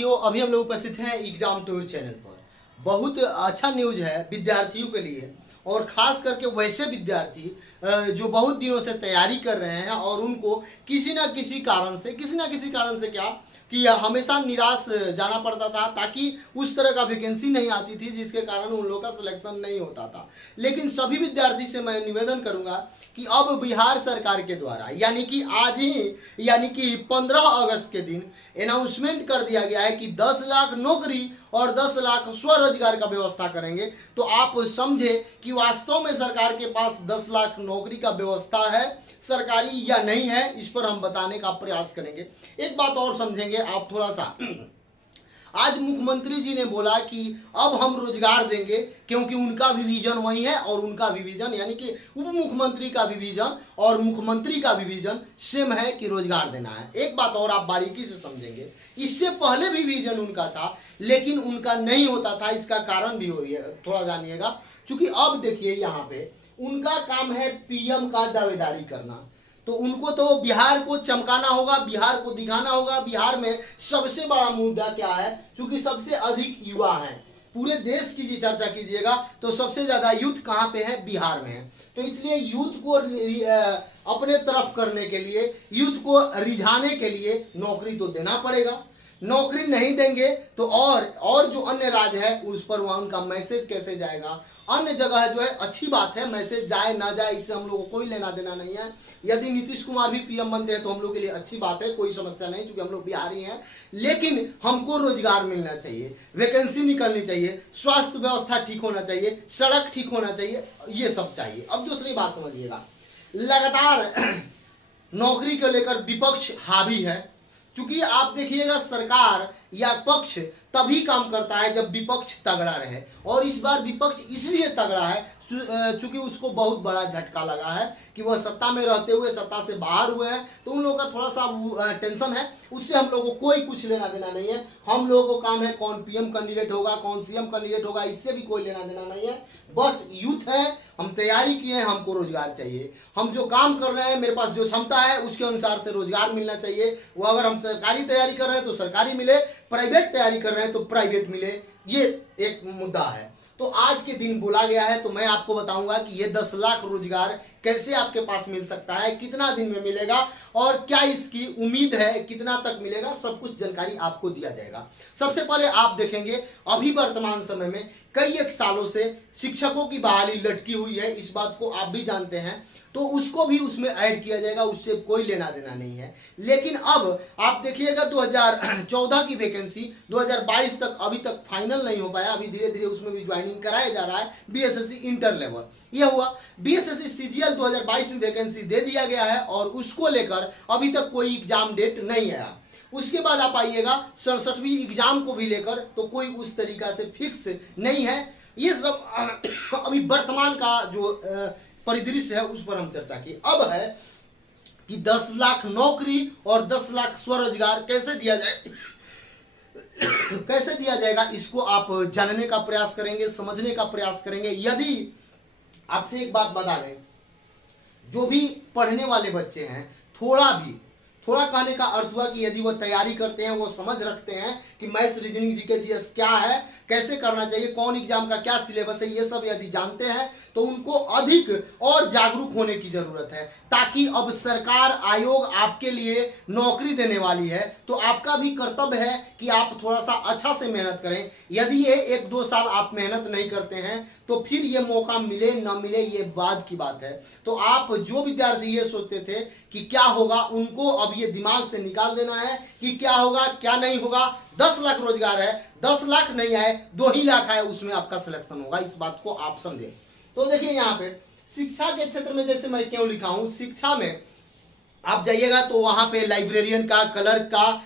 साथियों, अभी हम लोग उपस्थित हैं एग्जाम टूर चैनल पर। बहुत अच्छा न्यूज है विद्यार्थियों के लिए, और खास करके वैसे विद्यार्थी जो बहुत दिनों से तैयारी कर रहे हैं और उनको किसी ना किसी कारण से क्या कि हमेशा निराश जाना पड़ता था, ताकि उस तरह का वैकेंसी नहीं आती थी जिसके कारण उन लोगों का सिलेक्शन नहीं होता था। लेकिन सभी विद्यार्थी से मैं निवेदन करूंगा कि अब बिहार सरकार के द्वारा यानी कि आज ही यानी कि 15 अगस्त के दिन अनाउंसमेंट कर दिया गया है कि 10 लाख नौकरी और 10 लाख स्वरोजगार का व्यवस्था करेंगे। तो आप समझे कि वास्तव में सरकार के पास 10 लाख नौकरी का व्यवस्था है सरकारी या नहीं है, इस पर हम बताने का प्रयास करेंगे। एक बात और समझेंगे आप थोड़ा सा। आज मुख्यमंत्री जी ने बोला कि अब हम रोजगार देंगे, क्योंकि उनका भी विजन वही है और उनका भी विजन यानी कि उप मुख्यमंत्री का भी विजन और मुख्यमंत्री का भी विजन सेम है कि रोजगार देना है। एक बात और आप बारीकी से समझेंगे, इससे पहले भी विजन उनका था लेकिन उनका नहीं होता था। इसका कारण भी हो थोड़ा जानिएगा, क्योंकि अब देखिए यहाँ पे उनका काम है पीएम का दावेदारी करना। तो उनको तो बिहार को चमकाना होगा, बिहार को दिखाना होगा। बिहार में सबसे बड़ा मुद्दा क्या है, क्योंकि सबसे अधिक युवा हैं। पूरे देश की चर्चा कीजिएगा तो सबसे ज्यादा यूथ कहाँ पे है, बिहार में है। तो इसलिए यूथ को अपने तरफ करने के लिए, यूथ को रिझाने के लिए नौकरी तो देना पड़ेगा। नौकरी नहीं देंगे तो और जो अन्य राज्य है उस पर वहां उनका मैसेज कैसे जाएगा। अन्य जगह जो है अच्छी बात है, मैसेज जाए ना जाए इससे हम लोगों को कोई लेना देना नहीं है। यदि नीतीश कुमार भी पीएम बनते हैं तो हम लोग के लिए अच्छी बात है, कोई समस्या नहीं, क्योंकि हम लोग बिहारी हैं। लेकिन हमको रोजगार मिलना चाहिए, वैकेंसी निकलनी चाहिए, स्वास्थ्य व्यवस्था ठीक होना चाहिए, सड़क ठीक होना चाहिए, ये सब चाहिए। अब दूसरी बात समझिएगा, लगातार नौकरी को लेकर विपक्ष हावी है। क्योंकि आप देखिएगा सरकार या पक्ष तभी काम करता है जब विपक्ष तगड़ा रहे, और इस बार विपक्ष इसलिए तगड़ा है क्योंकि उसको बहुत बड़ा झटका लगा है कि वह सत्ता में रहते हुए सत्ता से बाहर हुए हैं। तो उन लोगों का थोड़ा सा टेंशन है, उससे हम लोगों को कोई कुछ लेना देना नहीं है। हम लोगों को काम है कौन पीएम कैंडिडेट होगा, कौन सीएम कैंडिडेट होगा, इससे भी कोई लेना देना नहीं है। बस यूथ है, हम तैयारी किए हैं, हमको रोजगार चाहिए। हम जो काम कर रहे हैं, मेरे पास जो क्षमता है उसके अनुसार से रोजगार मिलना चाहिए। वो अगर हम सरकारी तैयारी कर रहे हैं तो सरकारी मिले, प्राइवेट तैयारी कर रहे हैं तो प्राइवेट मिले, ये एक मुद्दा है। तो आज के दिन बोला गया है, तो मैं आपको बताऊंगा कि ये 10 लाख रोजगार कैसे आपके पास मिल सकता है, कितना दिन में मिलेगा और क्या इसकी उम्मीद है, कितना तक मिलेगा, सब कुछ जानकारी आपको दिया जाएगा। सबसे पहले आप देखेंगे अभी वर्तमान समय में कई एक सालों से शिक्षकों की बहाली लटकी हुई है, इस बात को आप भी जानते हैं। तो उसको भी उसमें ऐड किया जाएगा, उससे कोई लेना देना नहीं है। लेकिन अब आप देखिएगा 2014 की वैकेंसी 2022 तक अभी तक फाइनल नहीं हो पाया। अभी धीरे धीरे उसमें भी ज्वाइनिंग कराया जा रहा है, बीएसएससी इंटर लेवल ये हुआ। बीएसएससी सीजीएल 2022 में वैकेंसी दे दिया गया है और उसको लेकर अभी तक कोई एग्जाम डेट नहीं आया। उसके बाद आप आइएगा 67वीं एग्जाम को भी लेकर तो कोई उस तरीका से फिक्स नहीं है। ये सब अभी वर्तमान का जो परिदृश्य है उस पर हम चर्चा की। अब है कि 10 लाख नौकरी और 10 लाख स्वरोजगार कैसे दिया जाए, कैसे दिया जाएगा, इसको आप जानने का प्रयास करेंगे, समझने का प्रयास करेंगे। यदि आपसे एक बात बता दें, जो भी पढ़ने वाले बच्चे हैं, थोड़ा कहने का अर्थ हुआ कि यदि वो तैयारी करते हैं, वो समझ रखते हैं कि मैथ्स, रीजनिंग, जीके, जीएस क्या है, कैसे करना चाहिए, कौन एग्जाम का क्या सिलेबस है, ये सब यदि जानते हैं तो उनको अधिक और जागरूक होने की जरूरत है। ताकि अब सरकार आयोग आपके लिए नौकरी देने वाली है, तो आपका भी कर्तव्य है कि आप थोड़ा सा अच्छा से मेहनत करें। यदि ये 1-2 साल आप मेहनत नहीं करते हैं तो फिर ये मौका मिले ना मिले ये बाद की बात है। तो आप जो विद्यार्थी ये सोचते थे कि क्या होगा, उनको अब ये दिमाग से निकाल देना है कि क्या होगा क्या नहीं होगा। 10 लाख रोजगार है, 10 लाख नहीं आए, 2 ही लाख आए, उसमें आपका सिलेक्शन होगा, इस बात को आप समझे। तो देखिए यहाँ पे शिक्षा के क्षेत्र में जैसे मैं क्यों लिखा हूं, शिक्षा में आप जाइएगा तो वहां पे लाइब्रेरियन का, क्लर्क का,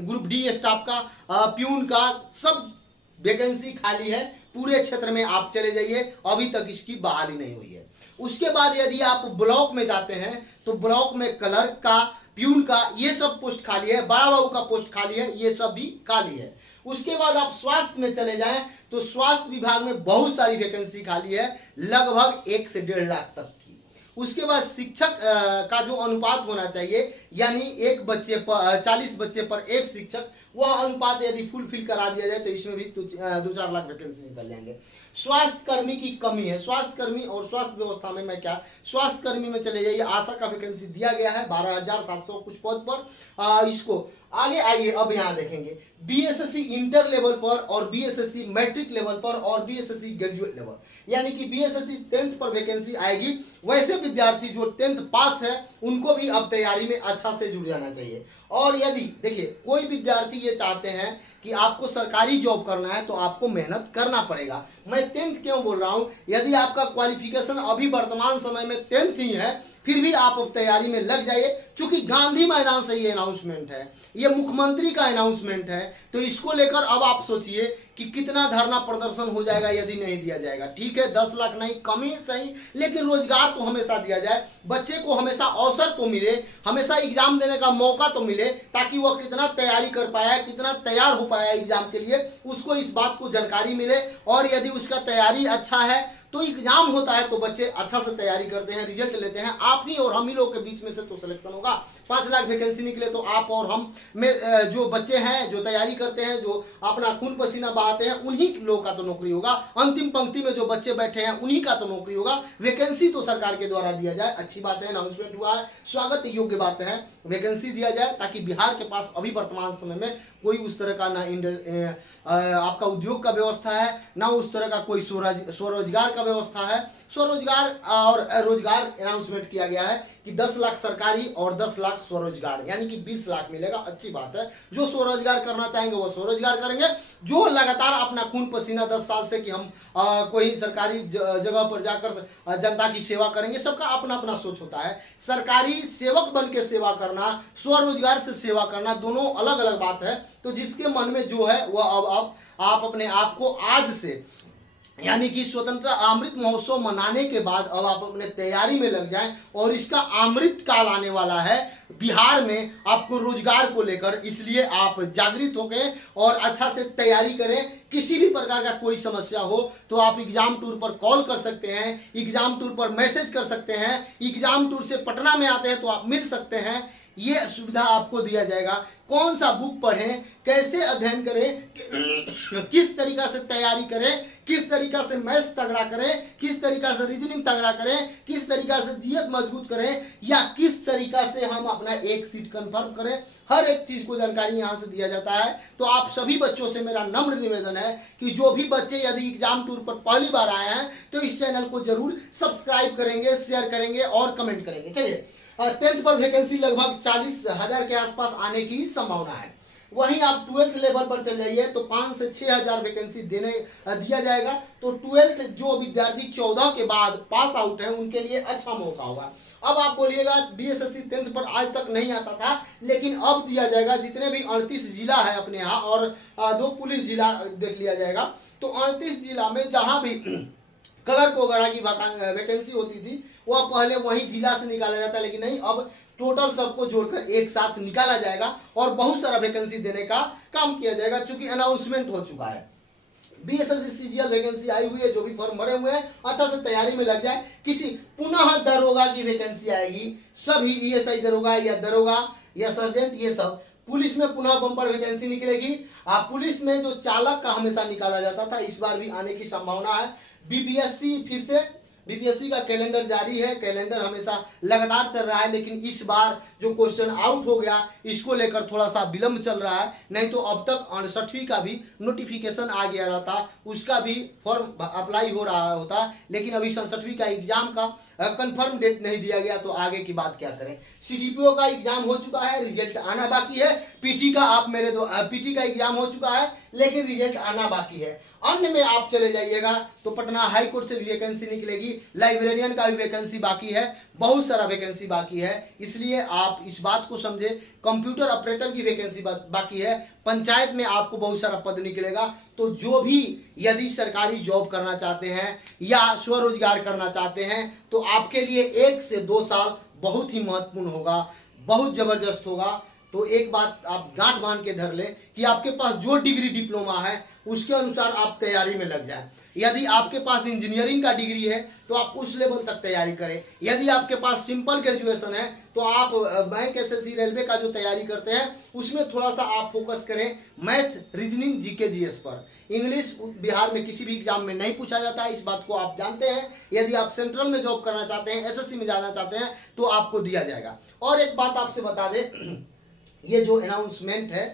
ग्रुप डी स्टाफ का, प्यून का, सब वैकेंसी खाली है। पूरे क्षेत्र में आप चले जाइए, अभी तक इसकी बहाली नहीं हुई है। उसके बाद यदि आप ब्लॉक में जाते हैं तो ब्लॉक में क्लर्क का, प्यून का, ये सब पोस्ट खाली है, बड़ा बाबू का पोस्ट खाली है, ये सब भी खाली है। उसके बाद आप स्वास्थ्य में चले जाएं तो स्वास्थ्य विभाग में बहुत सारी वैकेंसी खाली है, लगभग 1 से 1.5 लाख तक की। उसके बाद शिक्षक का जो अनुपात होना चाहिए, यानी एक बच्चे पर 40 बच्चे पर एक शिक्षक, वह अनुपात यदि फुलफिल करा दिया जाए तो इसमें भी 2-4 लाख वैकेंसी निकल जाएंगे। स्वास्थ्य कर्मी की कमी है, स्वास्थ्य कर्मी और स्वास्थ्य व्यवस्था में मैं क्या, स्वास्थ्य कर्मी में चले जाइए, आशा का वैकेंसी दिया गया है 12,700 कुछ पद पर। इसको आगे आइए, अब यहाँ देखेंगे बीएसएससी इंटर लेवल पर और बीएसएससी मैट्रिक लेवल पर और बीएसएससी ग्रेजुएट लेवल, यानी कि बीएसएससी 10th पर वैकेंसी आएगी। वैसे विद्यार्थी जो 10th पास है उनको भी अब तैयारी में अच्छा से जुड़ जाना चाहिए। और यदि देखिए कोई विद्यार्थी ये चाहते हैं कि आपको सरकारी जॉब करना है तो आपको मेहनत करना पड़ेगा। मैं 10th क्यों बोल रहा हूं, यदि आपका क्वालिफिकेशन अभी वर्तमान समय में 10th ही है फिर भी आप अब तैयारी में लग जाइए, क्योंकि गांधी मैदान से ये अनाउंसमेंट है, ये मुख्यमंत्री का अनाउंसमेंट है। तो इसको लेकर अब आप सोचिए कि कितना धरना प्रदर्शन हो जाएगा यदि नहीं दिया जाएगा। ठीक है 10 लाख नहीं, कम ही सही, लेकिन रोजगार तो हमेशा दिया जाए, बच्चे को हमेशा अवसर तो मिले, हमेशा एग्जाम देने का मौका तो मिले, ताकि वह कितना तैयारी कर पाया, कितना तैयार हो पाया एग्जाम के लिए, उसको इस बात को जानकारी मिले। और यदि उसका तैयारी अच्छा है तो एग्जाम होता है तो बच्चे अच्छा से तैयारी करते हैं, रिजल्ट लेते हैं, आप ही और हम ही लोग के बीच में से तो सिलेक्शन होगा। 5 लाख वैकेंसी निकले तो आप और हम में जो बच्चे हैं, जो तैयारी करते हैं, जो अपना खून पसीना बहाते हैं, उन्हीं लोगों का तो नौकरी होगा। अंतिम पंक्ति में जो बच्चे बैठे हैं उन्हीं का तो नौकरी होगा। वैकेंसी तो सरकार के द्वारा दिया जाए, अच्छी बात है, अनाउंसमेंट हुआ है, स्वागत योग्य बात है, वैकेंसी दिया जाए, ताकि बिहार के पास अभी वर्तमान समय में कोई उस तरह का ना आपका उद्योग का व्यवस्था है, ना उस तरह का कोई स्वरोजगार का व्यवस्था है। स्वरोजगार और रोजगार अनाउंसमेंट किया गया है कि 10 लाख सरकारी और 10 लाख स्वरोजगार, यानी कि 20 लाख मिलेगा। अच्छी बात है, जो स्वरोजगार करना चाहेंगे वो स्वरोजगार करेंगे, जो लगातार अपना खून पसीना 10 साल से कि हम कोई सरकारी जगह पर जाकर जनता की सेवा करेंगे, सबका अपना अपना सोच होता है। सरकारी सेवक बन के सेवा करना, स्वरोजगार से सेवा करना, दोनों अलग अलग बात है। तो जिसके मन में जो है वह अब आप अपने आप को आज से, यानी कि स्वतंत्रता अमृत महोत्सव मनाने के बाद अब आप अपने तैयारी में लग जाएं, और इसका अमृत काल आने वाला है बिहार में आपको रोजगार को लेकर। इसलिए आप जागृत हो गए और अच्छा से तैयारी करें। किसी भी प्रकार का कोई समस्या हो तो आप एग्जाम टूर पर कॉल कर सकते हैं, एग्जाम टूर पर मैसेज कर सकते हैं, एग्जाम टूर से पटना में आते हैं तो आप मिल सकते हैं, ये सुविधा आपको दिया जाएगा। कौन सा बुक पढ़ें, कैसे अध्ययन करें, किस तरीका से तैयारी करें, किस तरीका से मैथ्स तगड़ा करें, किस तरीका से रीजनिंग तगड़ा करें, किस तरीका से जीएस मजबूत करें, या किस तरीका से हम अपना एक सीट कंफर्म करें, हर एक चीज को जानकारी यहां से दिया जाता है। तो आप सभी बच्चों से मेरा नम्र निवेदन है कि जो भी बच्चे यदि एग्जाम टूर पर पहली बार आए हैं तो इस चैनल को जरूर सब्सक्राइब करेंगे, शेयर करेंगे और कमेंट करेंगे। चलिए 10th पर वैकेंसी लगभग 40,000 के आसपास आने की संभावना है। वहीं आप 12th लेवल पर चल जाइए तो 5 से 6,000 वैकेंसी दिया जाएगा। तो 12th जो विद्यार्थी 14 के बाद पास आउट है उनके लिए अच्छा मौका होगा। अब आप बोलिएगा बीएसएससी 10th पर आज तक नहीं आता था, लेकिन अब दिया जाएगा। जितने भी 38 जिला है अपने यहाँ और 2 पुलिस जिला देख लिया जाएगा, तो 38 जिला में जहां भी क्लर्क वगैरह की वैकेंसी होती थी वह पहले वही जिला से निकाला जाता है, लेकिन नहीं, अब टोटल सबको जोड़कर एक साथ निकाला जाएगा और बहुत सारा वैकेंसी देने का काम किया जाएगा, क्योंकि अनाउंसमेंट हो चुका है। बीएसएससी सीजीएल वैकेंसी आई हुई है, जो भी फॉर्म भरे हुए हैं अच्छा से तैयारी में लग जाए। किसी पुनः दरोगा की वैकेंसी आएगी, सभी ईएसआई दरोगा या सर्जेंट, ये सब। पुलिस में पुनः बम्पर वैकेंसी निकलेगी। पुलिस में जो चालक का हमेशा निकाला जाता था, इस बार भी आने की संभावना है। बीपीएससी फिर से, बीपीएससी का कैलेंडर जारी है, कैलेंडर हमेशा लगातार चल रहा है, लेकिन इस बार जो क्वेश्चन आउट हो गया इसको लेकर थोड़ा सा विलंब चल रहा है। नहीं तो अब तक 68वीं का भी नोटिफिकेशन आ गया रहता, उसका भी फॉर्म अप्लाई हो रहा होता, लेकिन अभी 67वीं का एग्जाम का कंफर्म डेट नहीं दिया गया, तो आगे की बात क्या करें। सीडीपीओ का एग्जाम हो चुका है, रिजल्ट आना बाकी है। पीटी का पीटी का एग्जाम हो चुका है, लेकिन रिजल्ट आना बाकी है। अन्य में आप चले जाइएगा तो पटना हाई कोर्ट से भी वैकेंसी निकलेगी, लाइब्रेरियन का भी वैकेंसी बाकी है, बहुत सारा वैकेंसी बाकी है। इसलिए आप इस बात को समझे, कंप्यूटर ऑपरेटर की वैकेंसी बाकी है, पंचायत में आपको बहुत सारा पद निकलेगा। तो जो भी यदि सरकारी जॉब करना चाहते हैं या स्वरोजगार करना चाहते हैं तो आपके लिए 1 से 2 साल बहुत ही महत्वपूर्ण होगा, बहुत जबरदस्त होगा। तो एक बात आप गांठ बांध के धर लें कि आपके पास जो डिग्री डिप्लोमा है उसके अनुसार आप तैयारी में लग जाए। यदि आपके पास इंजीनियरिंग का डिग्री है तो आप उस लेवल तक तैयारी करें। यदि आपके पास सिंपल ग्रेजुएशन है तो आप बैंक, एसएससी, रेलवे का जो तैयारी करते हैं उसमें थोड़ा सा आप फोकस करें मैथ, रीजनिंग, जीके, जीएस पर। इंग्लिश बिहार में किसी भी एग्जाम में नहीं पूछा जाता है, इस बात को आप जानते हैं। यदि आप सेंट्रल में जॉब करना चाहते हैं, एसएससी में जाना चाहते हैं तो आपको दिया जाएगा। और एक बात आपसे बता दें, ये जो अनाउंसमेंट है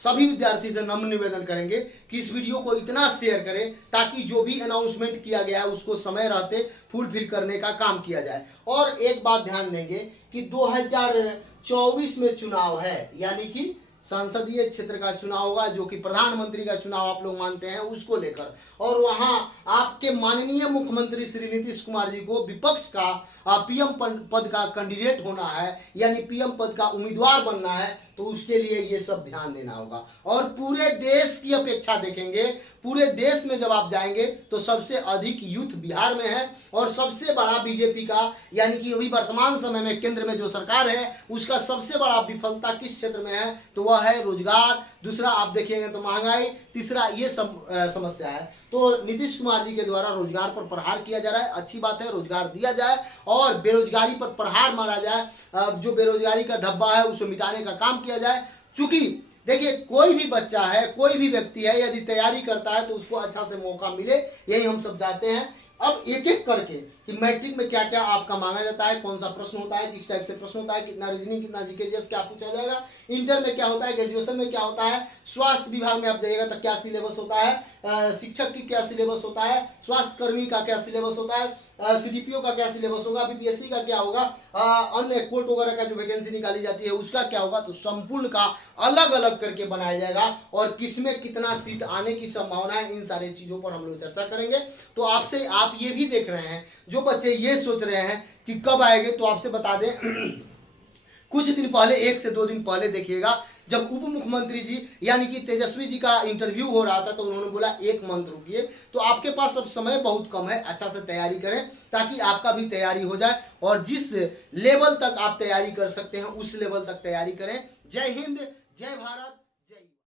सभी विद्यार्थी से नम्र निवेदन करेंगे कि इस वीडियो को इतना शेयर करें ताकि जो भी अनाउंसमेंट किया गया है उसको समय रहते फुलफिल करने का काम किया जाए। और एक बात ध्यान देंगे कि 2024 में चुनाव है, यानी कि संसदीय क्षेत्र का चुनाव होगा, जो कि प्रधानमंत्री का चुनाव आप लोग मानते हैं उसको लेकर। और वहां आपके माननीय मुख्यमंत्री श्री नीतीश कुमार जी को विपक्ष का पीएम पद का कैंडिडेट होना है, यानी पीएम पद का उम्मीदवार बनना है, तो उसके लिए ये सब ध्यान देना होगा। और पूरे देश की अपेक्षा देखेंगे, पूरे देश में जब आप जाएंगे तो सबसे अधिक यूथ बिहार में है और सबसे बड़ा बीजेपी का, यानी कि अभी वर्तमान समय में केंद्र में जो सरकार है उसका सबसे बड़ा विफलता किस क्षेत्र में है तो वह है रोजगार। दूसरा आप देखेंगे तो महंगाई, तीसरा ये सब समस्या है। तो नीतीश कुमार जी के द्वारा रोजगार पर प्रहार किया जा रहा है, अच्छी बात है, रोजगार दिया जाए और बेरोजगारी पर प्रहार मारा जाए। जो बेरोजगारी का धब्बा है उसे मिटाने का काम किया जाए। चूंकि देखिए कोई भी बच्चा है, कोई भी व्यक्ति है, यदि तैयारी करता है तो उसको अच्छा से मौका मिले, यही हम सब चाहते हैं। अब एक एक करके कि मैट्रिक में क्या क्या आपका मांगा जाता है, कौन सा प्रश्न होता है, किस टाइप से प्रश्न होता है, कितना रीजनिंग, कितना जीके जीएस क्या पूछा जाएगा, इंटर में क्या होता है, ग्रेजुएशन में क्या होता है, स्वास्थ्य विभाग में आप जाइएगा तो क्या सिलेबस होता है, शिक्षक की क्या सिलेबस होता है, स्वास्थ्य कर्मी का क्या सिलेबस होता है, सीडीपीओ का क्या सिलेबस होगा, बीपीएससी का क्या होगा, अन्य कोर्ट वगैरह का जो वैकेंसी निकाली जाती है उसका क्या होगा। तो संपूर्ण का अलग अलग करके बनाया जाएगा और किसमें कितना सीट आने की संभावना है, इन सारी चीजों पर हम लोग चर्चा करेंगे। तो आपसे आप ये भी देख रहे हैं, जो बच्चे ये सोच रहे हैं कि कब आएंगे, तो आपसे बता दें कुछ दिन पहले, 1 से 2 दिन पहले देखिएगा, जब उप मुख्यमंत्री जी यानी कि तेजस्वी जी का इंटरव्यू हो रहा था तो उन्होंने बोला 1 मंथ रुकिए। तो आपके पास अब समय बहुत कम है, अच्छा से तैयारी करें ताकि आपका भी तैयारी हो जाए और जिस लेवल तक आप तैयारी कर सकते हैं उस लेवल तक तैयारी करें। जय हिंद, जय भारत।